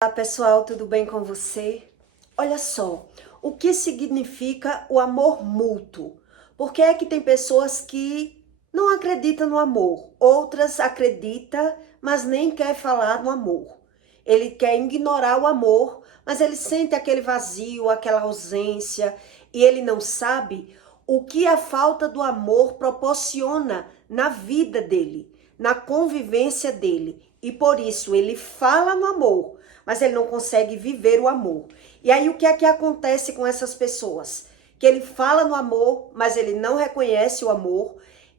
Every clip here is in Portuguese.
Olá pessoal, tudo bem com você? Olha só, o que significa o amor mútuo? Porque é que tem pessoas que não acreditam no amor, outras acreditam, mas nem quer falar no amor. Ele quer ignorar o amor, mas ele sente aquele vazio, aquela ausência, e ele não sabe o que a falta do amor proporciona na vida dele, na convivência dele. E por isso ele fala no amor, mas ele não consegue viver o amor. E aí o que é que acontece com essas pessoas? Que ele fala no amor, mas ele não reconhece o amor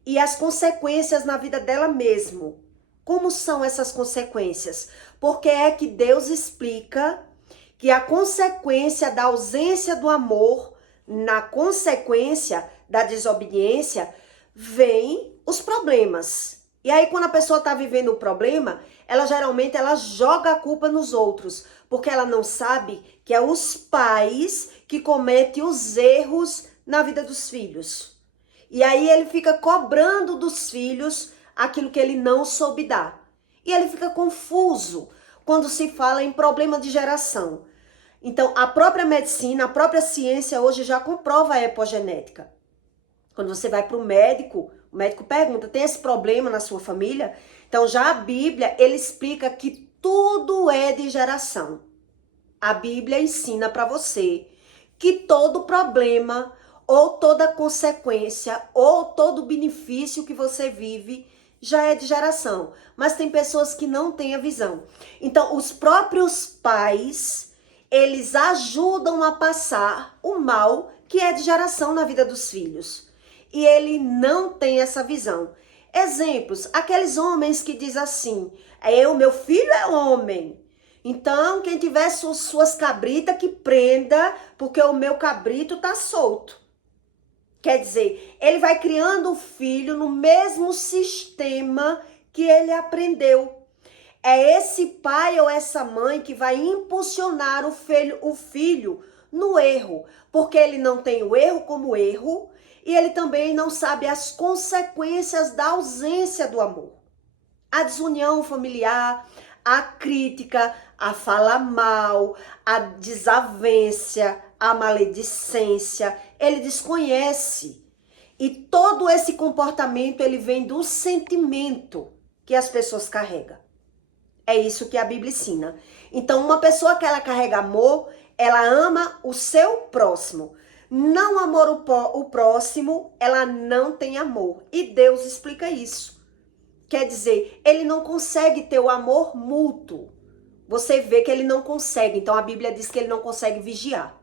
e as consequências na vida dela mesmo. Como são essas consequências? Porque é que Deus explica que a consequência da ausência do amor, na consequência da desobediência, vem os problemas. E aí quando a pessoa está vivendo o problema, ela geralmente joga a culpa nos outros, porque ela não sabe que é os pais que cometem os erros na vida dos filhos. E aí ele fica cobrando dos filhos aquilo que ele não soube dar. E ele fica confuso quando se fala em problema de geração. Então, a própria medicina, a própria ciência hoje já comprova a epigenética. Quando você vai para o médico pergunta, tem esse problema na sua família? Então, já a Bíblia, ele explica que tudo é de geração. A Bíblia ensina para você que todo problema, ou toda consequência, ou todo benefício que você vive, já é de geração. Mas tem pessoas que não têm a visão. Então, os próprios pais, eles ajudam a passar o mal que é de geração na vida dos filhos. E ele não tem essa visão. Exemplos, aqueles homens que diz assim, meu filho é homem. Então, quem tiver suas cabritas que prenda, porque o meu cabrito tá solto. Quer dizer, ele vai criando o filho no mesmo sistema que ele aprendeu. É esse pai ou essa mãe que vai impulsionar o filho no erro, porque ele não tem o erro como erro e ele também não sabe as consequências da ausência do amor. A desunião familiar, a crítica, a fala mal, a desavença, a maledicência, ele desconhece. E todo esse comportamento, ele vem do sentimento que as pessoas carregam. É isso que a Bíblia ensina. Então, uma pessoa que ela carrega amor, ela ama o seu próximo. Não amor o próximo, ela não tem amor. E Deus explica isso. Quer dizer, ele não consegue ter o amor mútuo. Você vê que ele não consegue. Então, a Bíblia diz que ele não consegue vigiar.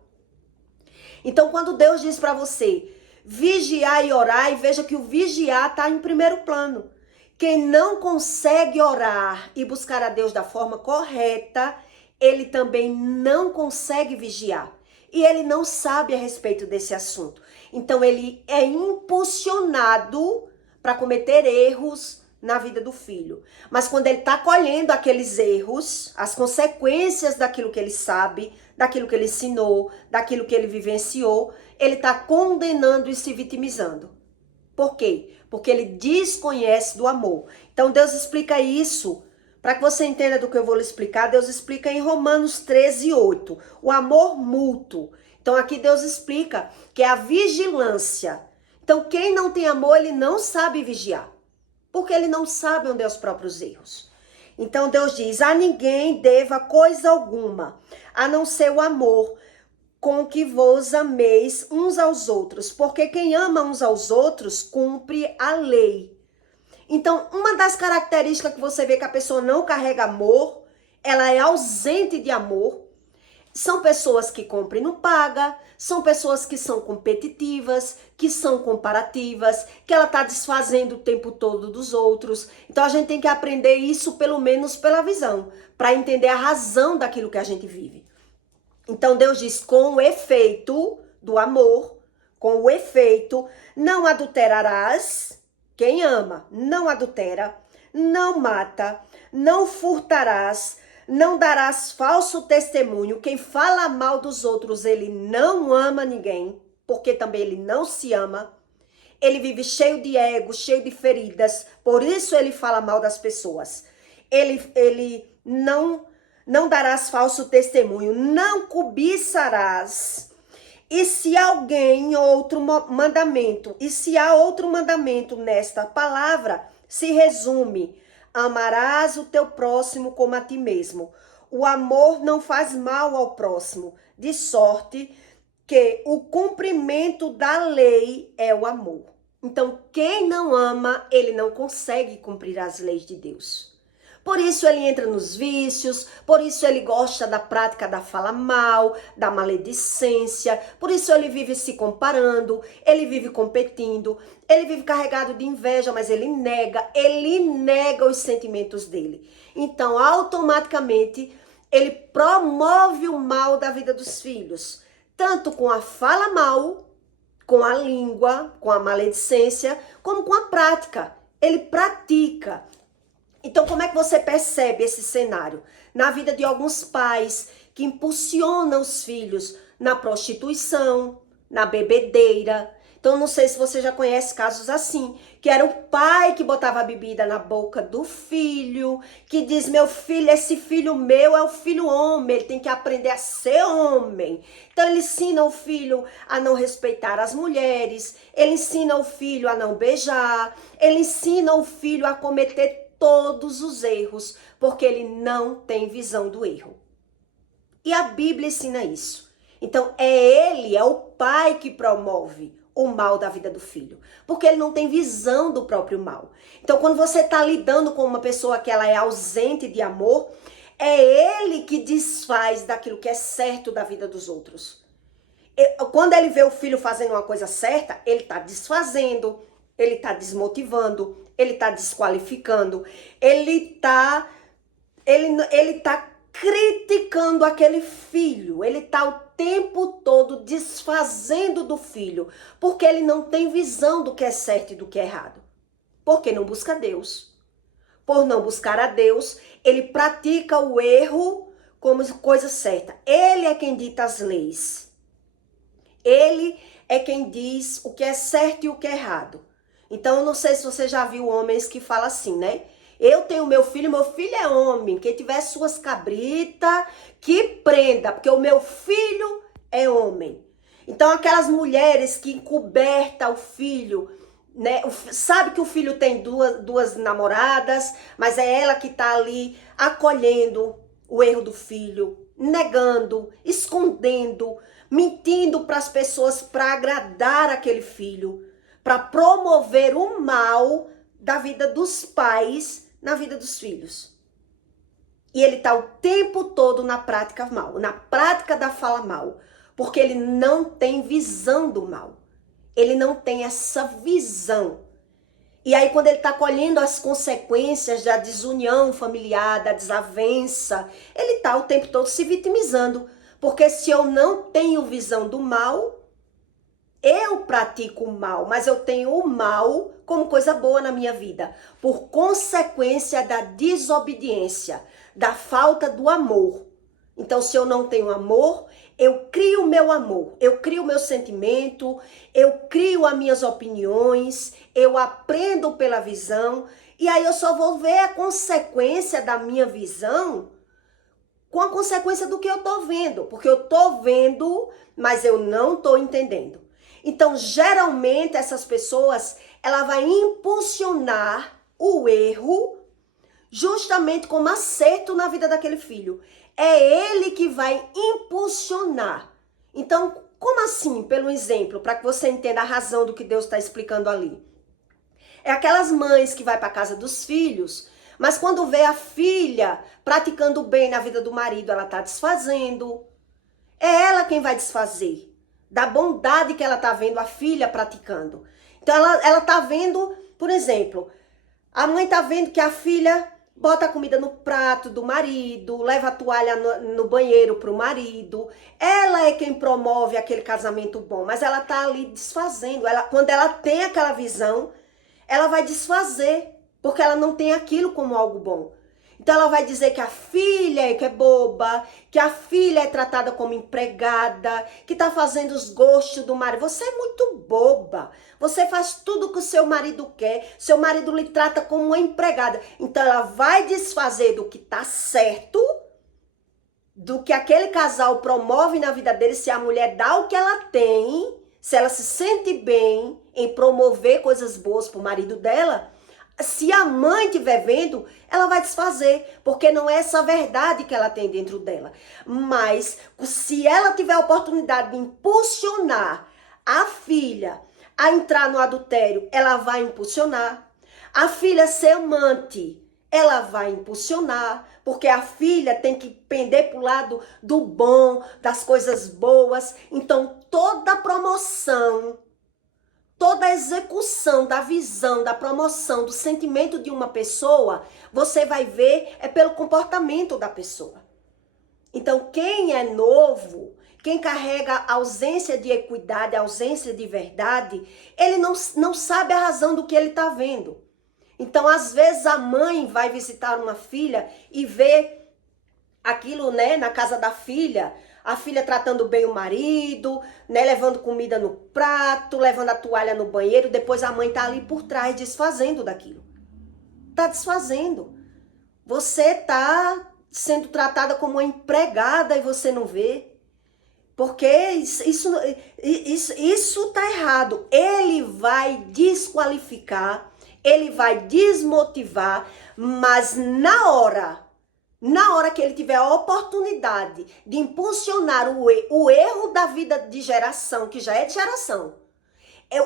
Então, quando Deus diz para você vigiar e orar, e veja que o vigiar está em primeiro plano. Quem não consegue orar e buscar a Deus da forma correta, ele também não consegue vigiar. E ele não sabe a respeito desse assunto. Então, ele é impulsionado para cometer erros na vida do filho. Mas quando ele está colhendo aqueles erros, as consequências daquilo que ele sabe, daquilo que ele ensinou, daquilo que ele vivenciou, ele está condenando e se vitimizando. Por quê? Porque ele desconhece do amor. Então Deus explica isso, para que você entenda do que eu vou lhe explicar, Deus explica em Romanos 13:8, o amor mútuo. Então aqui Deus explica que é a vigilância. Então quem não tem amor, ele não sabe vigiar, porque ele não sabe onde é os próprios erros. Então Deus diz, a ninguém deva coisa alguma, a não ser o amor, com que vos ameis uns aos outros, porque quem ama uns aos outros cumpre a lei. Então, uma das características que você vê que a pessoa não carrega amor, ela é ausente de amor, são pessoas que compram e não pagam, são pessoas que são competitivas, que são comparativas, que ela está desfazendo o tempo todo dos outros. Então, a gente tem que aprender isso pelo menos pela visão, para entender a razão daquilo que a gente vive. Então Deus diz, com o efeito do amor, com o efeito, não adulterarás, quem ama não adultera, não mata, não furtarás, não darás falso testemunho, quem fala mal dos outros, ele não ama ninguém, porque também ele não se ama, ele vive cheio de ego, cheio de feridas, por isso ele fala mal das pessoas, ele não não darás falso testemunho, não cobiçarás. E se alguém outro mandamento, e se há outro mandamento nesta palavra, se resume: amarás o teu próximo como a ti mesmo. O amor não faz mal ao próximo, de sorte que o cumprimento da lei é o amor. Então, quem não ama, ele não consegue cumprir as leis de Deus. Por isso ele entra nos vícios, por isso ele gosta da prática da fala mal, da maledicência, por isso ele vive se comparando, ele vive competindo, ele vive carregado de inveja, mas ele nega os sentimentos dele. Então, automaticamente, ele promove o mal da vida dos filhos, tanto com a fala mal, com a língua, com a maledicência, como com a prática. Ele pratica. Então, como é que você percebe esse cenário? Na vida de alguns pais que impulsionam os filhos na prostituição, na bebedeira. Então, não sei se você já conhece casos assim, que era o pai que botava a bebida na boca do filho, que diz: meu filho, esse filho meu é o filho homem, ele tem que aprender a ser homem. Então, ele ensina o filho a não respeitar as mulheres, ele ensina o filho a não beijar, ele ensina o filho a cometer todos os erros, porque ele não tem visão do erro. E a Bíblia ensina isso. Então, é o pai que promove o mal da vida do filho, porque ele não tem visão do próprio mal. Então, quando você está lidando com uma pessoa que ela é ausente de amor, é ele que desfaz daquilo que é certo da vida dos outros. Quando ele vê o filho fazendo uma coisa certa, ele está desfazendo, ele está desmotivando, ele está desqualificando, ele tá criticando aquele filho, ele tá o tempo todo desfazendo do filho, porque ele não tem visão do que é certo e do que é errado, porque não busca Deus. Por não buscar a Deus, ele pratica o erro como coisa certa. Ele é quem dita as leis. Ele é quem diz o que é certo e o que é errado. Então, eu não sei se você já viu homens que falam assim, né? Eu tenho meu filho é homem. Quem tiver suas cabritas, que prenda, porque o meu filho é homem. Então, aquelas mulheres que encobertam o filho, né? Sabe que o filho tem duas namoradas, mas é ela que tá ali acolhendo o erro do filho, negando, escondendo, mentindo para as pessoas para agradar aquele filho, para promover o mal da vida dos pais na vida dos filhos. E ele está o tempo todo na prática mal, na prática da fala mal, porque ele não tem visão do mal. Ele não tem essa visão. E aí, quando ele está colhendo as consequências da desunião familiar, da desavença, ele está o tempo todo se vitimizando. Porque se eu não tenho visão do mal, eu pratico o mal, mas eu tenho o mal como coisa boa na minha vida, por consequência da desobediência, da falta do amor. Então, se eu não tenho amor, eu crio o meu amor, eu crio o meu sentimento, eu crio as minhas opiniões, eu aprendo pela visão, e aí eu só vou ver a consequência da minha visão com a consequência do que eu tô vendo, porque eu tô vendo, mas eu não tô entendendo. Então, geralmente, essas pessoas, ela vai impulsionar o erro justamente como acerto na vida daquele filho. É ele que vai impulsionar. Então, como assim? Pelo exemplo, para que você entenda a razão do que Deus está explicando ali. É aquelas mães que vai para a casa dos filhos, mas quando vê a filha praticando bem na vida do marido, ela está desfazendo. É ela quem vai desfazer da bondade que ela tá vendo a filha praticando. Então, ela tá vendo, por exemplo, a mãe tá vendo que a filha bota a comida no prato do marido, leva a toalha no banheiro pro marido. Ela é quem promove aquele casamento bom, mas ela tá ali desfazendo. Quando ela tem aquela visão, ela vai desfazer, porque ela não tem aquilo como algo bom. Então ela vai dizer que a filha é que é boba, que a filha é tratada como empregada, que tá fazendo os gostos do marido. Você é muito boba. Você faz tudo que o seu marido quer. Seu marido lhe trata como uma empregada. Então ela vai desfazer do que tá certo do que aquele casal promove na vida dele, se a mulher dá o que ela tem, se ela se sente bem em promover coisas boas pro marido dela, se a mãe estiver vendo, ela vai desfazer, porque não é essa verdade que ela tem dentro dela. Mas se ela tiver a oportunidade de impulsionar a filha a entrar no adultério, ela vai impulsionar. A filha ser amante, ela vai impulsionar, porque a filha tem que pender para o lado do bom, das coisas boas. Então, toda promoção, toda execução da visão, da promoção, do sentimento de uma pessoa, você vai ver é pelo comportamento da pessoa. Então, quem é novo, quem carrega a ausência de equidade, a ausência de verdade, ele não sabe a razão do que ele está vendo. Então, às vezes, a mãe vai visitar uma filha e vê aquilo, né, na casa da filha, a filha tratando bem o marido, né, levando comida no prato, levando a toalha no banheiro, depois a mãe tá ali por trás desfazendo daquilo. Tá desfazendo. Você tá sendo tratada como uma empregada e você não vê. Porque isso tá errado. Ele vai desqualificar, ele vai desmotivar, mas na hora que ele tiver a oportunidade de impulsionar o erro da vida de geração, que já é de geração,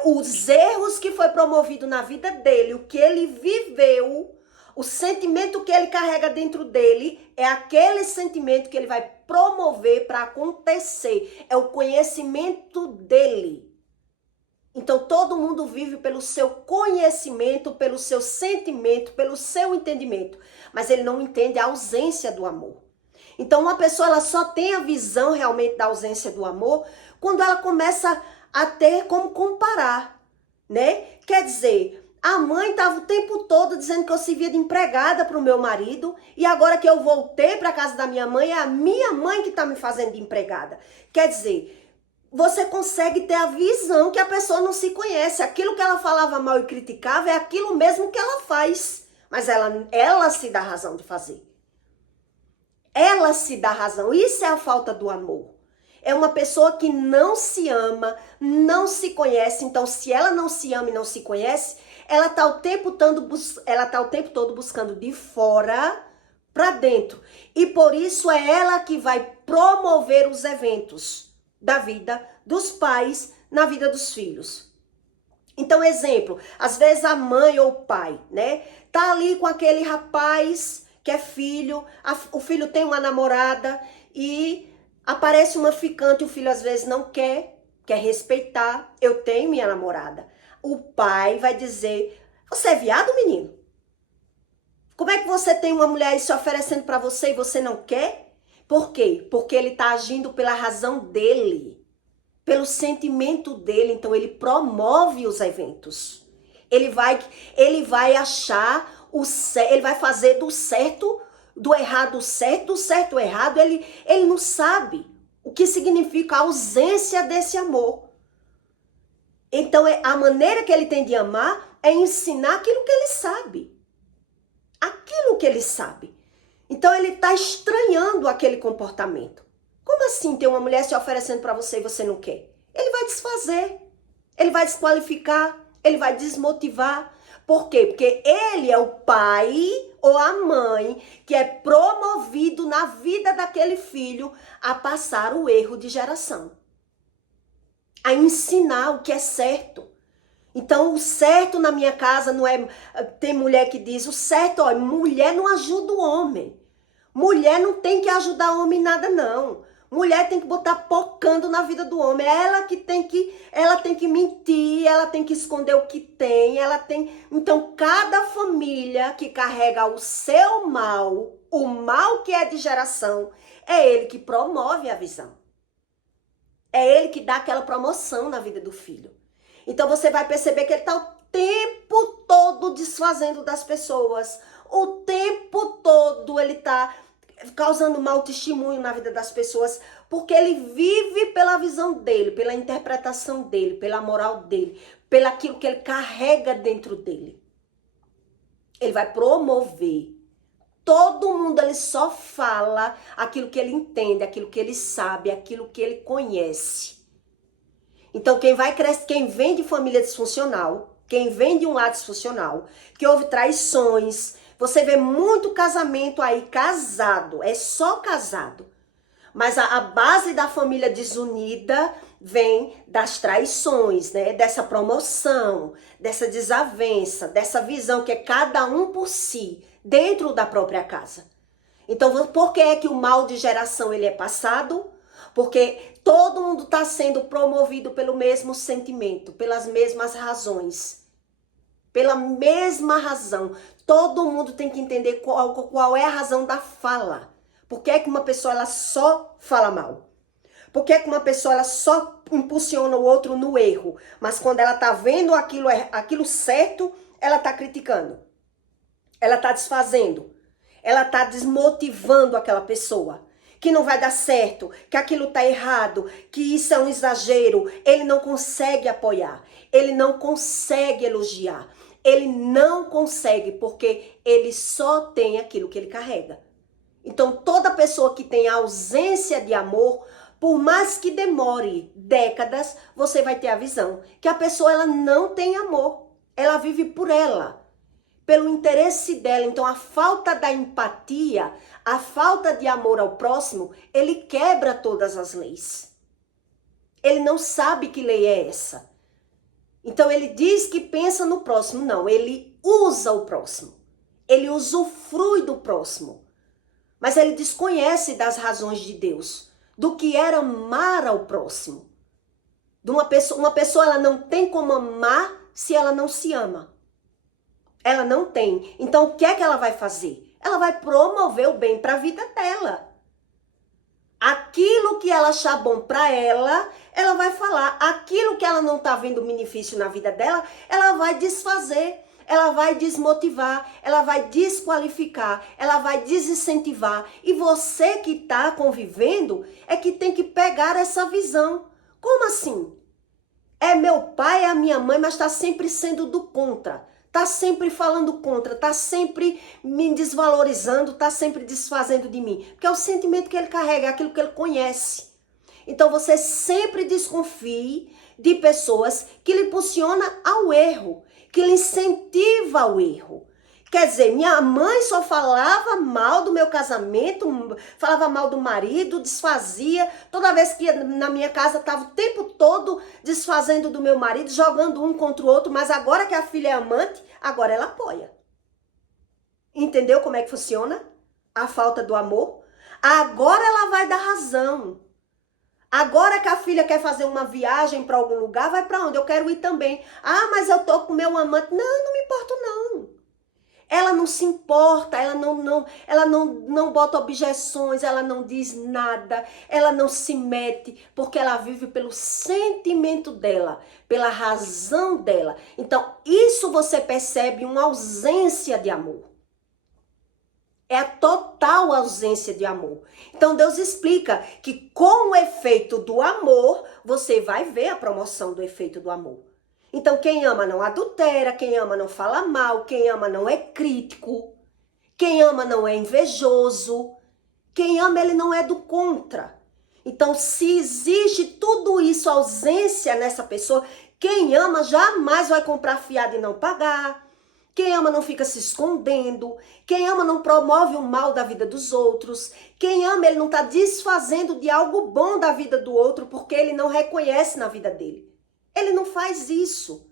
os erros que foi promovido na vida dele, o que ele viveu, o sentimento que ele carrega dentro dele, é aquele sentimento que ele vai promover para acontecer. É o conhecimento dele. Então, todo mundo vive pelo seu conhecimento, pelo seu sentimento, pelo seu entendimento. Mas ele não entende a ausência do amor. Então, uma pessoa ela só tem a visão realmente da ausência do amor quando ela começa a ter como comparar, né? Quer dizer, a mãe estava o tempo todo dizendo que eu servia de empregada para o meu marido e agora que eu voltei para a casa da minha mãe, é a minha mãe que está me fazendo de empregada. Quer dizer, você consegue ter a visão que a pessoa não se conhece. Aquilo que ela falava mal e criticava é aquilo mesmo que ela faz. Mas ela se dá razão de fazer. Ela se dá razão. Isso é a falta do amor. É uma pessoa que não se ama, não se conhece. Então, se ela não se ama e não se conhece, ela está o tempo todo buscando de fora para dentro. E por isso é ela que vai promover os eventos da vida dos pais na vida dos filhos. Então, exemplo, às vezes a mãe ou o pai, né, tá ali com aquele rapaz que é filho, o filho tem uma namorada e aparece uma ficante, o filho às vezes não quer respeitar, eu tenho minha namorada. O pai vai dizer, você é viado, menino? Como é que você tem uma mulher aí se oferecendo para você e você não quer? Por quê? Porque ele está agindo pela razão dele, pelo sentimento dele. Então ele promove os eventos. Ele vai achar ele vai fazer do certo, do errado o certo, do certo o errado. Ele não sabe o que significa a ausência desse amor. Então a maneira que ele tem de amar é ensinar aquilo que ele sabe. Aquilo que ele sabe. Então ele está estranhando aquele comportamento. Como assim ter uma mulher se oferecendo para você e você não quer? Ele vai desfazer, ele vai desqualificar, ele vai desmotivar. Por quê? Porque ele é o pai ou a mãe que é promovido na vida daquele filho a passar o erro de geração. A ensinar o que é certo. Então, o certo na minha casa não é... Tem mulher que diz, o certo, ó, mulher não ajuda o homem. Mulher não tem que ajudar o homem em nada, não. Mulher tem que botar pocando na vida do homem. Ela tem que mentir, ela tem que esconder o que tem, Então, cada família que carrega o seu mal, o mal que é de geração, é ele que promove a visão. É ele que dá aquela promoção na vida do filho. Então, você vai perceber que ele está o tempo todo desfazendo das pessoas. O tempo todo ele está causando mau testemunho na vida das pessoas, porque ele vive pela visão dele, pela interpretação dele, pela moral dele, pelo aquilo que ele carrega dentro dele. Ele vai promover todo mundo ele só fala aquilo que ele entende, aquilo que ele sabe, aquilo que ele conhece. Então quem vem de família disfuncional, quem vem de um lar disfuncional, que houve traições, você vê muito casamento aí casado, é só casado. Mas a base da família desunida vem das traições, né? Dessa promoção, dessa desavença, dessa visão que é cada um por si, dentro da própria casa. Então, por que é que o mal de geração ele é passado? Porque todo mundo está sendo promovido pelo mesmo sentimento, pelas mesmas razões. Pela mesma razão. Todo mundo tem que entender qual é a razão da fala. Por que é que uma pessoa ela só fala mal? Por que é que uma pessoa ela só impulsiona o outro no erro? Mas quando ela está vendo aquilo certo, ela está criticando. Ela está desfazendo. Ela está desmotivando aquela pessoa. Que não vai dar certo, que aquilo está errado, que isso é um exagero. Ele não consegue apoiar. Ele não consegue elogiar. Ele não consegue porque ele só tem aquilo que ele carrega. Então, toda pessoa que tem ausência de amor, por mais que demore décadas, você vai ter a visão que a pessoa ela não tem amor. Ela vive por ela, pelo interesse dela. Então, a falta da empatia, a falta de amor ao próximo, ele quebra todas as leis. Ele não sabe que lei é essa. Então, ele diz que pensa no próximo. Não, ele usa o próximo. Ele usufrui do próximo. Mas ele desconhece das razões de Deus, do que era amar ao próximo. Uma pessoa ela não tem como amar se ela não se ama. Ela não tem. Então o que é que ela vai fazer? Ela vai promover o bem para a vida dela. Aquilo que ela achar bom para ela, ela vai falar. Aquilo que ela não está vendo benefício na vida dela, ela vai desfazer. Ela vai desmotivar, ela vai desqualificar, ela vai desincentivar. E você que está convivendo é que tem que pegar essa visão. Como assim? É meu pai, é a minha mãe, mas está sempre sendo do contra. Está sempre falando contra, está sempre me desvalorizando, está sempre desfazendo de mim. Porque é o sentimento que ele carrega, é aquilo que ele conhece. Então você sempre desconfie de pessoas que lhe impulsionam ao erro, que lhe incentiva ao erro. Quer dizer, minha mãe só falava mal do meu casamento, falava mal do marido, desfazia. Toda vez que ia na minha casa, estava o tempo todo desfazendo do meu marido, jogando um contra o outro. Mas agora que a filha é amante, agora ela apoia. Entendeu como é que funciona a falta do amor? Agora ela vai dar razão. Agora que a filha quer fazer uma viagem para algum lugar, vai para onde? Eu quero ir também. Ah, mas eu tô com meu amante. Não, não me importo não. Ela não se importa, ela não bota objeções, ela não diz nada, ela não se mete, porque ela vive pelo sentimento dela, pela razão dela. Então, isso você percebe uma ausência de amor. É a total ausência de amor. Então Deus explica que com o efeito do amor, você vai ver a promoção do efeito do amor. Então quem ama não adultera, quem ama não fala mal, quem ama não é crítico, quem ama não é invejoso, quem ama ele não é do contra. Então se existe tudo isso, ausência nessa pessoa, quem ama jamais vai comprar fiado e não pagar. Quem ama não fica se escondendo. Quem ama não promove o mal da vida dos outros. Quem ama, ele não está desfazendo de algo bom da vida do outro porque ele não reconhece na vida dele. Ele não faz isso.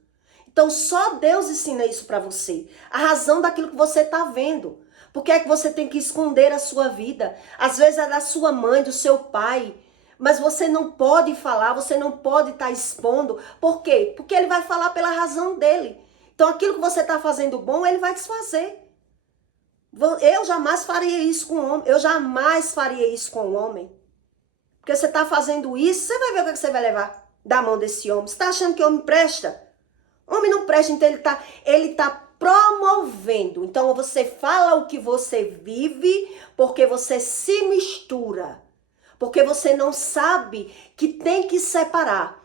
Então, só Deus ensina isso para você. A razão daquilo que você está vendo. Por que é que você tem que esconder a sua vida? Às vezes é da sua mãe, do seu pai. Mas você não pode falar, você não pode estar expondo. Por quê? Porque ele vai falar pela razão dele. Então, aquilo que você está fazendo bom, ele vai desfazer. Eu jamais faria isso com o homem. Eu jamais faria isso com o homem. Porque você está fazendo isso, você vai ver o que você vai levar da mão desse homem. Você está achando que o homem presta? O homem não presta, então ele tá promovendo. Então, você fala o que você vive, porque você se mistura. Porque você não sabe que tem que separar.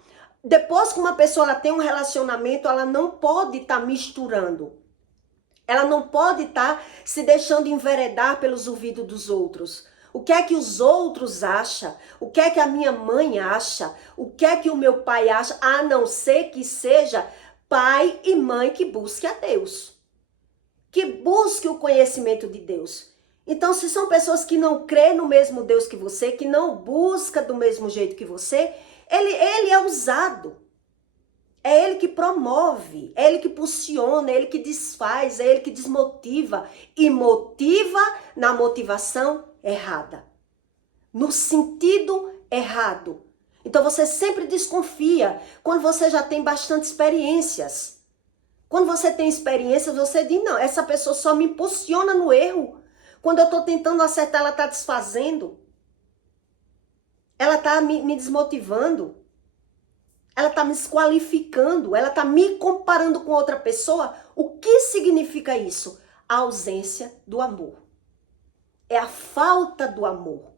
Depois que uma pessoa ela tem um relacionamento, ela não pode estar misturando. Ela não pode estar se deixando enveredar pelos ouvidos dos outros. O que é que os outros acham? O que é que a minha mãe acha? O que é que o meu pai acha? A não ser que seja pai e mãe que busque a Deus. Que busque o conhecimento de Deus. Então, se são pessoas que não crêem no mesmo Deus que você, que não busca do mesmo jeito que você, ele é usado. É ele que promove, é ele que impulsiona, é ele que desfaz, é ele que desmotiva. E motiva na motivação errada. No sentido errado. Então você sempre desconfia quando você já tem bastante experiências. Quando você tem experiências, você diz, não, essa pessoa só me impulsiona no erro. Quando eu estou tentando acertar, ela está desfazendo. Ela está me desmotivando. Ela está me desqualificando. Ela está me comparando com outra pessoa. O que significa isso? A ausência do amor. É a falta do amor.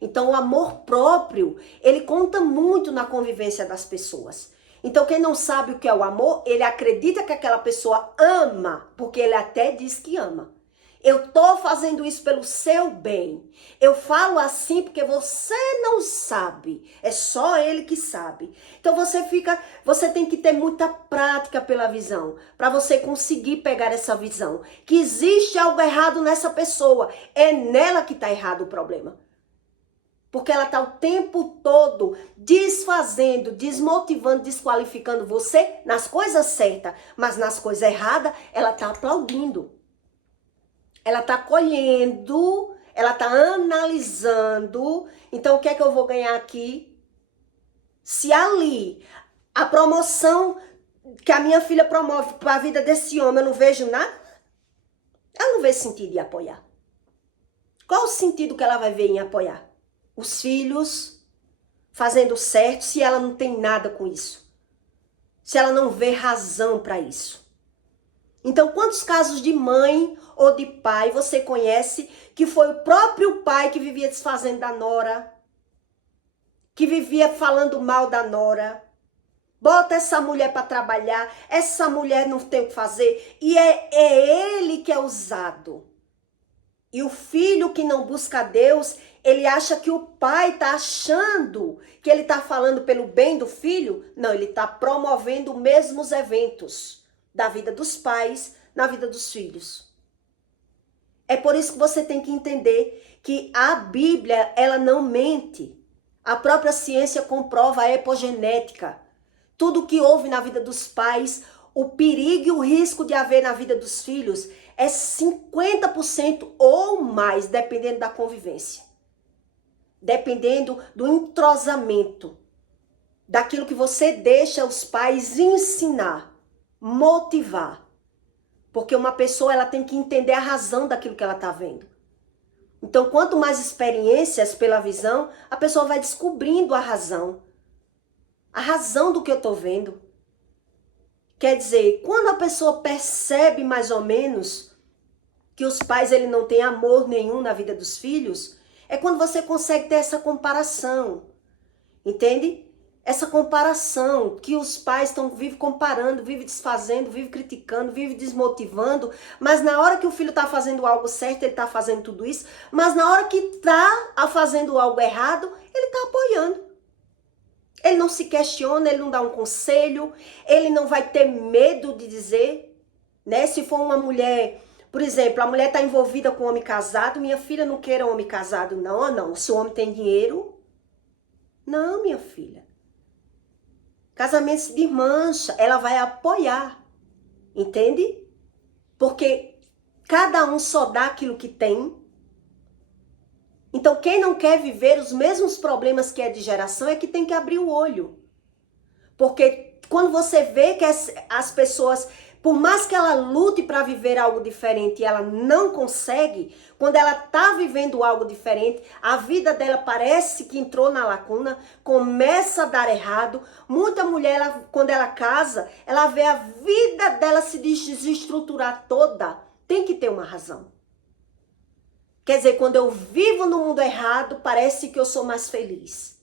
Então, o amor próprio, ele conta muito na convivência das pessoas. Então, quem não sabe o que é o amor, ele acredita que aquela pessoa ama, porque ele até diz que ama. Eu tô fazendo isso pelo seu bem. Eu falo assim porque você não sabe. É só ele que sabe. Então você tem que ter muita prática pela visão, para você conseguir pegar essa visão. Que existe algo errado nessa pessoa. É nela que tá errado o problema. Porque ela tá o tempo todo desfazendo, desmotivando, desqualificando você nas coisas certas, mas nas coisas erradas ela tá aplaudindo. Ela tá colhendo, ela tá analisando. Então, o que é que eu vou ganhar aqui? Se ali a promoção que a minha filha promove para a vida desse homem, eu não vejo nada, ela não vê sentido em apoiar. Qual o sentido que ela vai ver em apoiar? Os filhos fazendo certo, se ela não tem nada com isso. Se ela não vê razão para isso. Então, quantos casos de mãe ou de pai você conhece que foi o próprio pai que vivia desfazendo da nora, que vivia falando mal da nora? Bota essa mulher para trabalhar, essa mulher não tem o que fazer, e é ele que é usado. E o filho que não busca Deus, ele acha que o pai está achando que ele está falando pelo bem do filho. Não, ele está promovendo os mesmos eventos da vida dos pais, na vida dos filhos. É por isso que você tem que entender que a Bíblia, ela não mente. A própria ciência comprova a epigenética. Tudo que houve na vida dos pais, o perigo e o risco de haver na vida dos filhos é 50% ou mais, dependendo da convivência. Dependendo do entrosamento. Daquilo que você deixa os pais ensinar, motivar. Porque uma pessoa, ela tem que entender a razão daquilo que ela está vendo. Então, quanto mais experiências pela visão, a pessoa vai descobrindo a razão. A razão do que eu estou vendo. Quer dizer, quando a pessoa percebe mais ou menos que os pais ele não têm amor nenhum na vida dos filhos, é quando você consegue ter essa comparação. Entende? Essa comparação que os pais vivem comparando, vivem desfazendo, vivem criticando, vivem desmotivando, mas na hora que o filho está fazendo algo certo, ele está fazendo tudo isso, mas na hora que está fazendo algo errado, ele está apoiando. Ele não se questiona, ele não dá um conselho, ele não vai ter medo de dizer, né? Se for uma mulher, por exemplo, a mulher está envolvida com um homem casado, minha filha não queira um homem casado, não, não. Se o homem tem dinheiro, não, minha filha. Casamento se desmancha, ela vai apoiar, entende? Porque cada um só dá aquilo que tem. Então, quem não quer viver os mesmos problemas que é de geração é que tem que abrir o olho. Porque quando você vê que as pessoas, por mais que ela lute para viver algo diferente e ela não consegue, quando ela está vivendo algo diferente, a vida dela parece que entrou na lacuna, começa a dar errado. Muita mulher, quando ela casa, ela vê a vida dela se desestruturar toda. Tem que ter uma razão. Quer dizer, quando eu vivo no mundo errado, parece que eu sou mais feliz.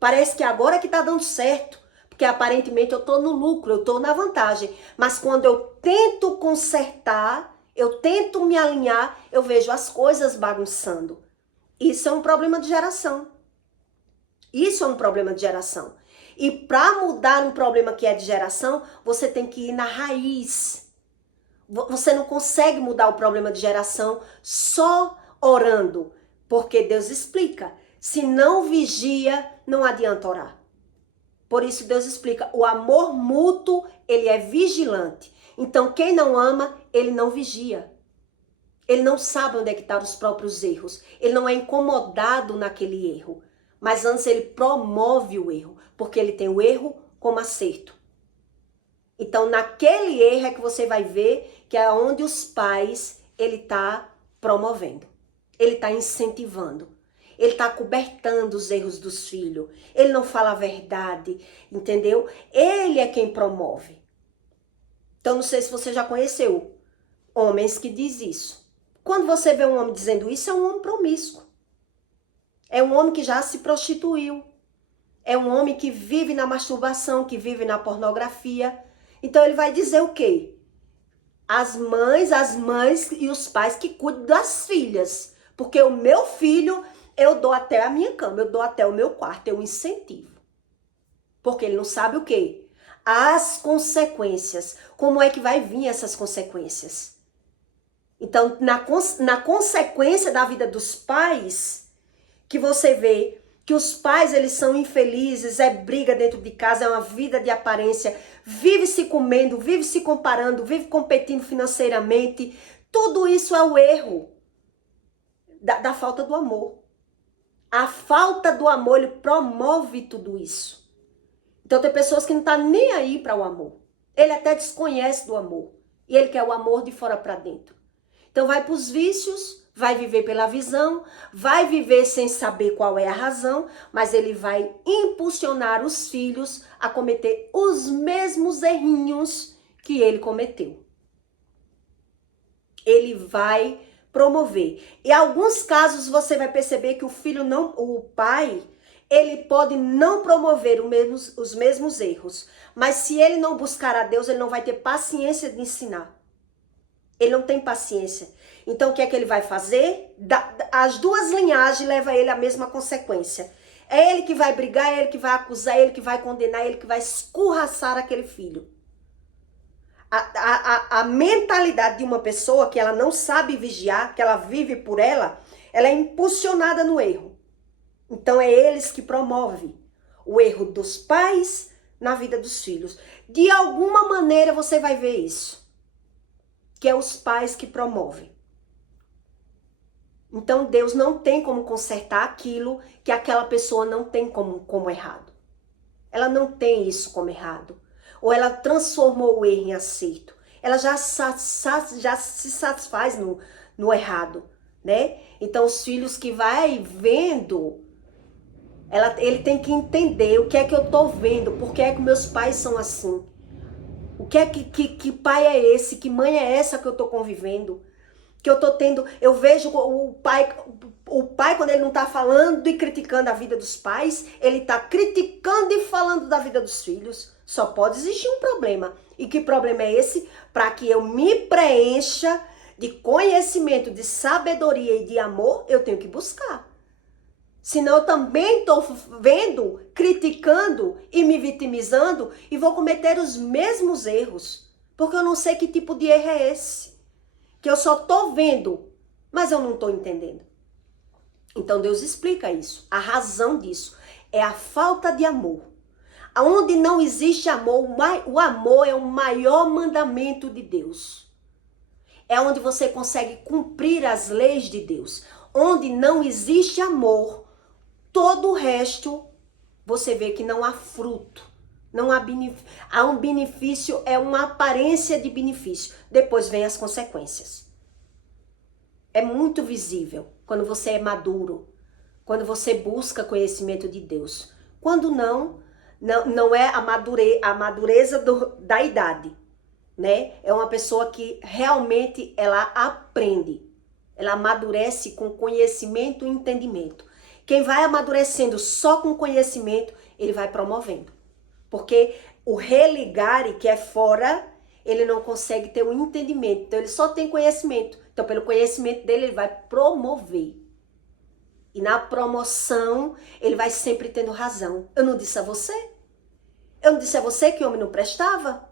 Parece que agora que está dando certo. Porque aparentemente eu estou no lucro, eu estou na vantagem. Mas quando eu tento consertar, eu tento me alinhar, eu vejo as coisas bagunçando. Isso é um problema de geração. Isso é um problema de geração. E para mudar um problema que é de geração, você tem que ir na raiz. Você não consegue mudar o problema de geração só orando. Porque Deus explica, se não vigia, não adianta orar. Por isso Deus explica, o amor mútuo, ele é vigilante. Então quem não ama, ele não vigia. Ele não sabe onde é que estão os próprios erros. Ele não é incomodado naquele erro. Mas antes ele promove o erro, porque ele tem o erro como acerto. Então naquele erro é que você vai ver que é onde os pais, ele está promovendo. Ele está incentivando. Ele está cobertando os erros dos filhos. Ele não fala a verdade, entendeu? Ele é quem promove. Então não sei se você já conheceu homens que dizem isso. Quando você vê um homem dizendo isso, é um homem promíscuo. É um homem que já se prostituiu. É um homem que vive na masturbação, que vive na pornografia. Então ele vai dizer o quê? As mães e os pais que cuidam das filhas. Porque o meu filho, eu dou até a minha cama, eu dou até o meu quarto, eu incentivo. Porque ele não sabe o quê? As consequências. Como é que vai vir essas consequências? Então, na consequência da vida dos pais, que você vê que os pais, eles são infelizes, é briga dentro de casa, é uma vida de aparência, vive se comendo, vive se comparando, vive competindo financeiramente. Tudo isso é o erro da falta do amor. A falta do amor, ele promove tudo isso. Então tem pessoas que não estão nem aí para o amor. Ele até desconhece do amor. E ele quer o amor de fora para dentro. Então vai para os vícios, vai viver pela visão, vai viver sem saber qual é a razão, mas ele vai impulsionar os filhos a cometer os mesmos errinhos que ele cometeu. Ele vai promover. E em alguns casos você vai perceber que o pai, ele pode não promover os mesmos erros, mas se ele não buscar a Deus, ele não vai ter paciência de ensinar. Ele não tem paciência. Então, o que é que ele vai fazer? As duas linhagens levam ele à mesma consequência. É ele que vai brigar, é ele que vai acusar, é ele que vai condenar, é ele que vai escorraçar aquele filho. A mentalidade de uma pessoa que ela não sabe vigiar, que ela vive por ela é impulsionada no erro. Então, é eles que promovem o erro dos pais na vida dos filhos. De alguma maneira, você vai ver isso. Que é os pais que promovem. Então Deus não tem como consertar aquilo que aquela pessoa não tem como errado. Ela não tem isso como errado. Ou ela transformou o erro em acerto. Ela já se satisfaz no errado, né? Então os filhos que vai vendo, ele tem que entender o que é que eu tô vendo, por que é que meus pais são assim. O que é que pai é esse? Que mãe é essa que eu tô convivendo? Que eu tô tendo... Eu vejo o pai quando ele não tá falando e criticando a vida dos pais, ele tá criticando e falando da vida dos filhos. Só pode existir um problema. E que problema é esse? Para que eu me preencha de conhecimento, de sabedoria e de amor, eu tenho que buscar. Senão eu também estou vendo, criticando e me vitimizando e vou cometer os mesmos erros. Porque eu não sei que tipo de erro é esse. Que eu só estou vendo, mas eu não estou entendendo. Então Deus explica isso. A razão disso é a falta de amor. Onde não existe amor, o amor é o maior mandamento de Deus. É onde você consegue cumprir as leis de Deus. Onde não existe amor, todo o resto, você vê que não há fruto, não há benefício. Há um benefício, é uma aparência de benefício. Depois vem as consequências. É muito visível quando você é maduro, quando você busca conhecimento de Deus. Quando não é a madureza da idade, né? É uma pessoa que realmente ela aprende, ela amadurece com conhecimento e entendimento. Quem vai amadurecendo só com conhecimento, ele vai promovendo. Porque o religare, que é fora, ele não consegue ter um entendimento. Então, ele só tem conhecimento. Então, pelo conhecimento dele, ele vai promover. E na promoção, ele vai sempre tendo razão. Eu não disse a você? Eu não disse a você que o homem não prestava?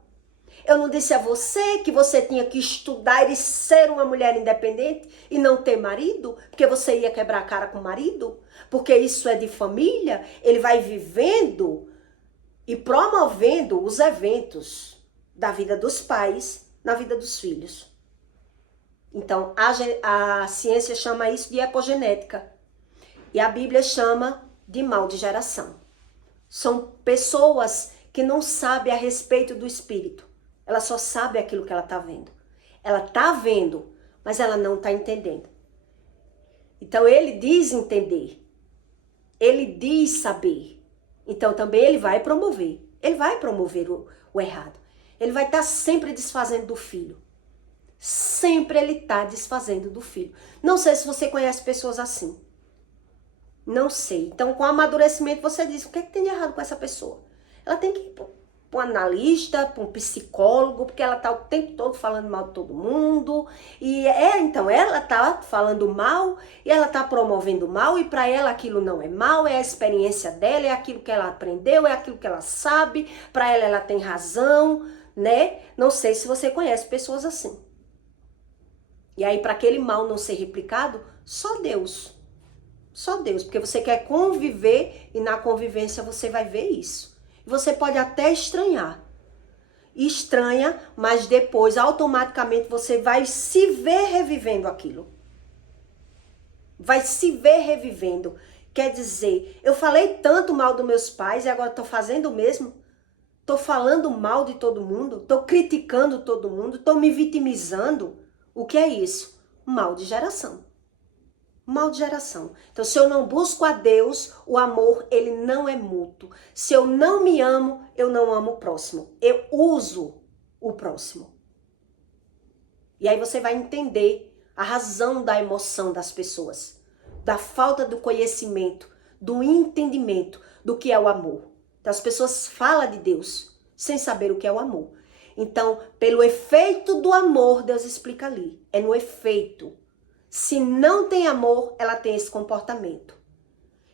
Eu não disse a você que você tinha que estudar e ser uma mulher independente e não ter marido? Porque você ia quebrar a cara com o marido? Porque isso é de família? Ele vai vivendo e promovendo os eventos da vida dos pais na vida dos filhos. Então, a ciência chama isso de epigenética. E a Bíblia chama de mal de geração. São pessoas que não sabem a respeito do espírito. Ela só sabe aquilo que ela está vendo. Ela está vendo, mas ela não está entendendo. Então, ele diz entender. Ele diz saber. Então, também ele vai promover. Ele vai promover o errado. Ele vai estar sempre desfazendo do filho. Sempre ele está desfazendo do filho. Não sei se você conhece pessoas assim. Não sei. Então, com o amadurecimento, você diz, o que é que tem de errado com essa pessoa? Ela tem que ir para um analista, para um psicólogo, porque ela está o tempo todo falando mal de todo mundo. E então, ela está falando mal e ela está promovendo mal, e para ela aquilo não é mal, é a experiência dela, é aquilo que ela aprendeu, é aquilo que ela sabe, para ela tem razão, né? Não sei se você conhece pessoas assim. E aí, para aquele mal não ser replicado, só Deus. Só Deus, porque você quer conviver e na convivência você vai ver isso. Você pode até estranhar. Estranha, mas depois automaticamente você vai se ver revivendo aquilo. Vai se ver revivendo. Quer dizer, eu falei tanto mal dos meus pais e agora estou fazendo o mesmo? Estou falando mal de todo mundo? Estou criticando todo mundo? Estou me vitimizando? O que é isso? Mal de geração. Mal de geração. Então, se eu não busco a Deus, o amor, ele não é mútuo. Se eu não me amo, eu não amo o próximo. Eu uso o próximo. E aí você vai entender a razão da emoção das pessoas, da falta do conhecimento, do entendimento do que é o amor. Então, as pessoas falam de Deus sem saber o que é o amor. Então, pelo efeito do amor, Deus explica ali. É no efeito. Se não tem amor, ela tem esse comportamento.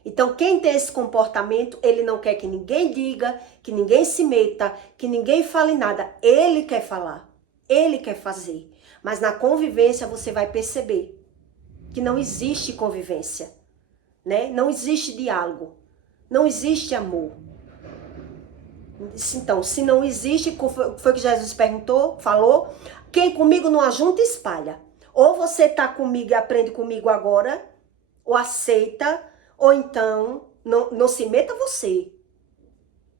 Então, quem tem esse comportamento, ele não quer que ninguém diga, que ninguém se meta, que ninguém fale nada. Ele quer falar, ele quer fazer. Mas na convivência você vai perceber que não existe convivência, né? Não existe diálogo, não existe amor. Então, se não existe, foi o que Jesus falou, quem comigo não ajunta, espalha. Ou você tá comigo e aprende comigo agora, ou aceita, ou então não se meta você,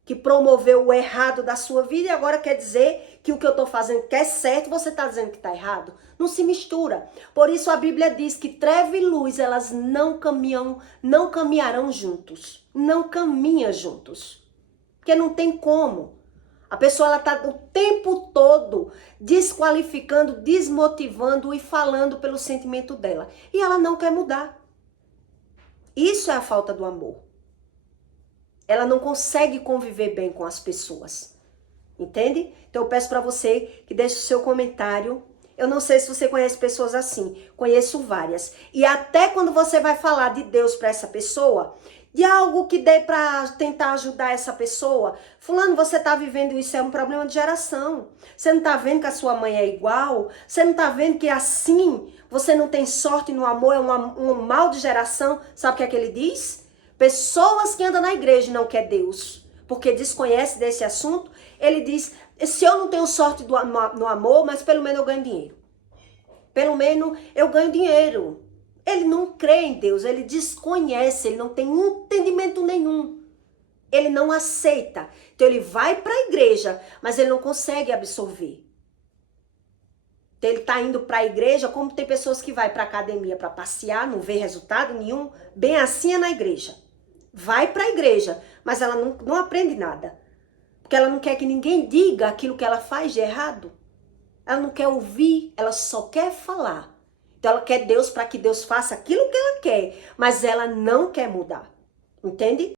que promoveu o errado da sua vida e agora quer dizer que o que eu tô fazendo que é certo, você tá dizendo que tá errado. Não se mistura. Por isso a Bíblia diz que treva e luz, elas não caminharão juntos. Não caminham juntos. Porque não tem como. A pessoa ela tá o tempo todo desqualificando, desmotivando e falando pelo sentimento dela. E ela não quer mudar. Isso é a falta do amor. Ela não consegue conviver bem com as pessoas. Entende? Então eu peço para você que deixe o seu comentário. Eu não sei se você conhece pessoas assim. Conheço várias. E até quando você vai falar de Deus para essa pessoa, de algo que dê para tentar ajudar essa pessoa. Fulano, você tá vivendo isso, é um problema de geração. Você não tá vendo que a sua mãe é igual? Você não tá vendo que assim você não tem sorte no amor, é um mal de geração? Sabe o que é que ele diz? Pessoas que andam na igreja e não quer Deus, porque desconhece desse assunto, ele diz, se eu não tenho sorte no amor, mas pelo menos eu ganho dinheiro. Pelo menos eu ganho dinheiro. Ele não crê em Deus, ele desconhece, ele não tem entendimento nenhum. Ele não aceita. Então ele vai para a igreja, mas ele não consegue absorver. Então ele está indo para a igreja, como tem pessoas que vai para a academia para passear, não vê resultado nenhum, bem assim é na igreja. Vai para a igreja, mas ela não aprende nada. Porque ela não quer que ninguém diga aquilo que ela faz de errado. Ela não quer ouvir, ela só quer falar. Então ela quer Deus para que Deus faça aquilo que ela quer, mas ela não quer mudar. Entende?